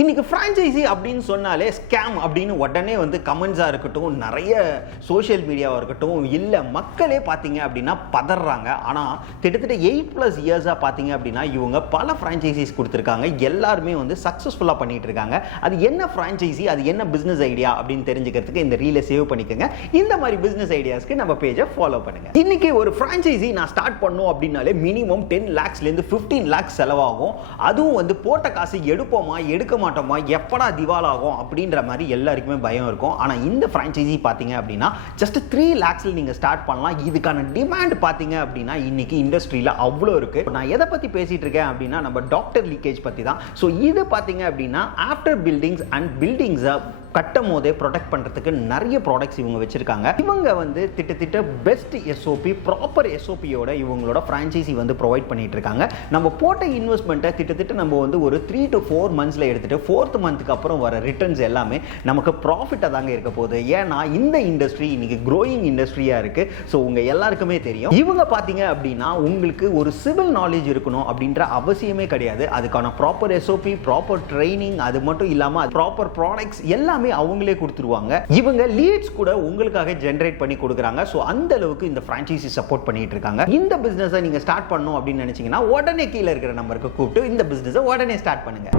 இன்னைக்கு ஃப்ரான்ச்சைசி அப்படின்னு சொன்னாலே ஸ்கேம் அப்படின்னு உடனே வந்து கமெண்ட்ஸாக இருக்கட்டும், நிறைய சோஷியல் மீடியாவாக இருக்கட்டும், இல்லை மக்களே பார்த்தீங்க அப்படின்னா பதறாங்க. ஆனால் கிட்டத்தட்ட 8+ இயர்ஸாக பார்த்தீங்க அப்படின்னா இவங்க பல ஃப்ரான்ச்சைசிஸ் கொடுத்துருக்காங்க. எல்லாருமே வந்து சக்ஸஸ்ஃபுல்லாக பண்ணிட்டு இருக்காங்க. அது என்ன ஃப்ரான்ச்சைசி, அது என்ன பிஸ்னஸ் ஐடியா அப்படின்னு தெரிஞ்சுக்கிறதுக்கு இந்த ரீலை சேவ் பண்ணிக்கோங்க. இந்த மாதிரி பிஸ்னஸ் ஐடியாஸ்க்கு நம்ம பேஜை ஃபாலோ பண்ணுங்க. இன்னைக்கு ஒரு ஃப்ரான்ச்சைசி நான் ஸ்டார்ட் பண்ணோம் அப்படின்னாலே மினிமம் 10 lakhsலேருந்து 15 lakhs செலவாகும். அதுவும் வந்து போட்ட காசு எடுப்போமா எடுக்க மாட்டோமா, எப்படா திவாலாகும் அப்படின்ற மாதிரி எல்லாருக்குமே பயம் இருக்கும். ஆனால் இந்த ஃப்ரான்ச்சைசி பார்த்தீங்க அப்படின்னா ஜஸ்ட் 3 lakhsல நீங்கள் ஸ்டார்ட் பண்ணலாம். இதுக்கான டிமாண்ட் பார்த்தீங்க அப்படின்னா இன்னைக்கு இண்டஸ்ட்ரியில் அவ்வளோ இருக்கு. நான் எதை பற்றி பேசிட்டு இருக்கேன் அப்படின்னா நம்ம டாக்டர் லீக்கேஜ் பற்றி தான். ஸோ இது பார்த்தீங்க அப்படின்னா ஆஃப்டர் பில்டிங்ஸ் அண்ட் பில்டிங்ஸை கட்டும் போதே ப்ரொடெக்ட் பண்ணுறதுக்கு நிறைய ப்ராடக்ட்ஸ் இவங்க வச்சிருக்காங்க. இவங்க வந்து திட்டத்திட்ட பெஸ்ட் எஸ்ஓபி, ப்ராப்பர் எஸ்ஓபியோட இவங்களோட ஃப்ரான்ச்சைசி வந்து ப்ரொவைட் பண்ணிட்டு இருக்காங்க. நம்ம போட்ட இன்வெஸ்ட்மெண்ட்டை திட்டத்திட்ட நம்ம வந்து ஒரு 3 to 4 monthsல எடுத்துட்டு 4th monthக்கு அப்புறம் வர ரிட்டர்ன்ஸ் எல்லாமே நமக்கு ப்ராஃபிட்டாக தாங்க இருக்க போகுது. ஏன்னா இந்த இண்டஸ்ட்ரி இன்னைக்கு க்ரோயிங் இண்டஸ்ட்ரியாக இருக்கு. ஸோ உங்க எல்லாருக்குமே தெரியும். இவங்க பார்த்தீங்க அப்படின்னா உங்களுக்கு ஒரு சிவில் நாலேஜ் இருக்கணும் அப்படின்ற அவசியமே கிடையாது. அதுக்கான ப்ராப்பர் எஸ்ஓபி, ப்ராப்பர் ட்ரைனிங், அது மட்டும் இல்லாமல் ப்ராப்பர் ப்ராடக்ட்ஸ் எல்லாம் அவங்களே கொடுத்துருவாங்க. இவங்க லீட்ஸ் கூட உங்களுக்காக ஜெனரேட் பண்ணி கொடுக்குறாங்க. சோ அந்த அளவுக்கு இந்த ஃப்ரான்ச்சைசி சப்போர்ட் பண்ணிட்டு இருக்காங்க. இந்த பிசினஸை நீங்க ஸ்டார்ட் பண்ணணும் அப்படின்னு நினைச்சீங்கன்னா உடனே கீழே இருக்கிற நம்பருக்கு கூப்பிட்டு இந்த பிசினஸை உடனே ஸ்டார்ட் பண்ணுங்க.